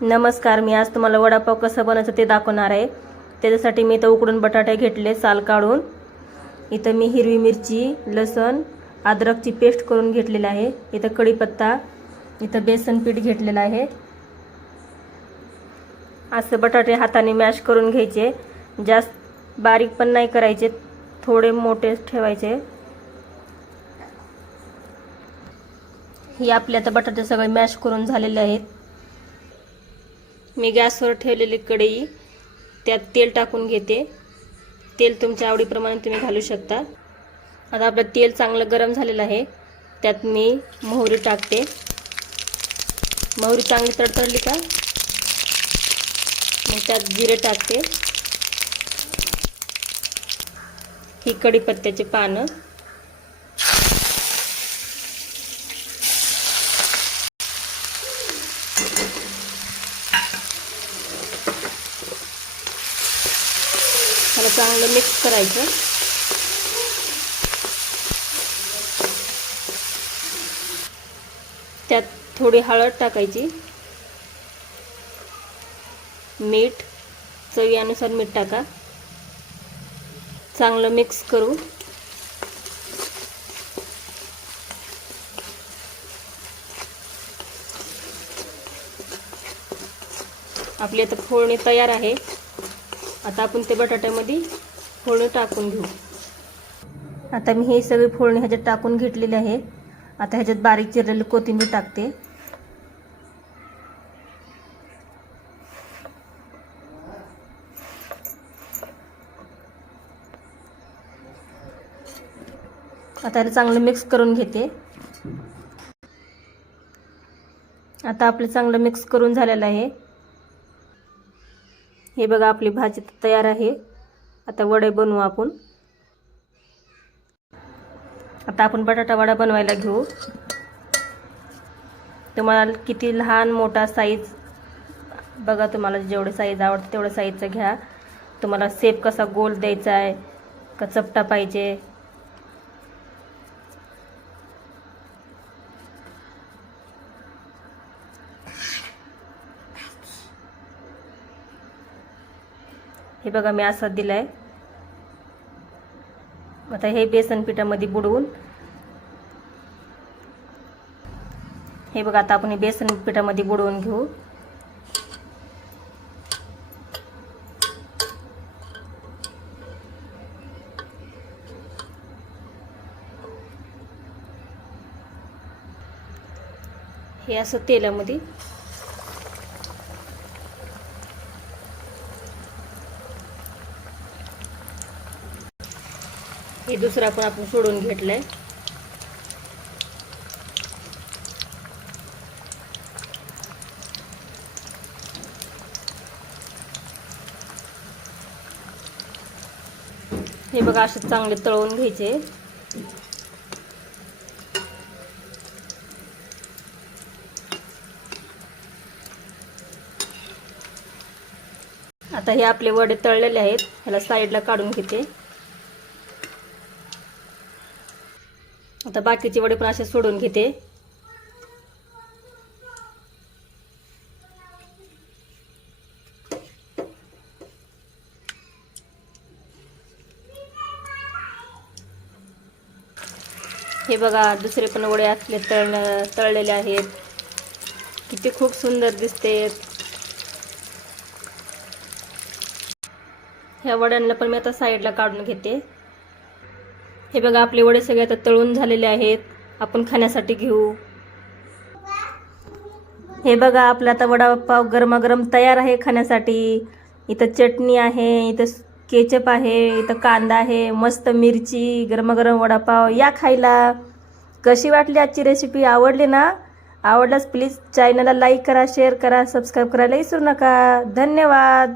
नमस्कार मी आज तुम्हाला वडापाव कसं बनायचं ते दाखवणार आहे. त्याच्यासाठी मी इथं उकडून बटाटे घेतले साल काढून. इथं मी हिरवी मिरची लसण अद्रकची पेस्ट करून घेतलेली आहे. इथं कढीपत्ता इथं बेसन पीठ घेतलेलं आहे. असं बटाटे हाताने मॅश करून घ्यायचे. जास्त बारीक पण नाही करायचे थोडे मोठे ठेवायचे. ही आपले आता बटाटे सगळे मॅश करून झालेले आहेत. मी गॅसवर ठेवलेली कढई त्यात तेल टाकून घेते. तेल तुमच्या आवडीप्रमाणे तुम्ही घालू शकता. आता आपलं तेल चांगलं गरम झालेलं आहे. त्यात मी मोहरी टाकते. मोहरी चांगली तडतडली का? मग त्यात जिरे टाकते. ही कढीपत्त्याची पानं. त्याला चांगलं मिक्स करायचं. त्यात थोडी हळद टाकायची. मीठ चवीनुसार मीठ टाका. चांगलं मिक्स करू. आपली आता फोडणी तयार आहे. आता आपण ते बटाट्यामध्ये फोडणी टाकून घेऊ. आता मी हे सगळी फोडणी ह्याच्यात टाकून घेतलेली आहे. आता ह्याच्यात बारीक चिरलेली कोथिंबीर टाकते. आता याला चांगलं मिक्स करून घेते. आता आपलं चांगलं मिक्स करून झालेलं आहे. हे बघा आपली भाजी तयार आहे. आता वडे बनवू आपण. आता आपण बटाटा वडा बनवायला घेऊ. तुम्हाला किती लहान मोठा साईज बघा तुम्हाला जेवढे साईज आवडतं तेवढं साईजचं घ्या. तुम्हाला सेप कसा गोल द्यायचा आहे का चपटा पाहिजे हे बघा मी असा दिलाय. आता हे बेसन पिठामध्ये बुडवून. हे बघा आता आपण हे बेसन पिठामध्ये बुडवून घेऊ. हे असं तेलामध्ये हे दुसरं पण आपण सोडून घेतलंय. हे बघा असे चांगले तळवून घ्यायचे. आता हे आपले वडे तळलेले आहेत. ह्याला साईडला काढून घेते. आता बाकीचे वडे पण असे सोडून घेते. हे बघा दुसरे पण वडे असले तळ तळलेले आहेत. किती खूप सुंदर दिसते ह्या वड्यांना पण मी आता साईडला काढून घेते. हे बघा आपले वडे सगळे आता तळून झालेले आहेत. आपण खाण्यासाठी घेऊ. हे बघा आपला आता वडापाव गरमागरम तयार आहे खाण्यासाठी. इथं चटणी आहे इथं केचप आहे इथं कांदा आहे मस्त मिरची गरमागरम वडापाव. या खायला. कशी वाटली आजची रेसिपी आवडली ना? आवडल्यास प्लीज चॅनलला लाईक करा शेअर करा सबस्क्राईब करायला विसरू नका. धन्यवाद.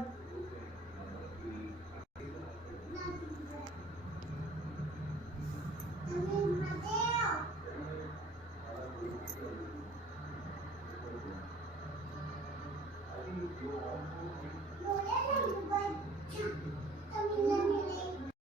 我要让你们唱。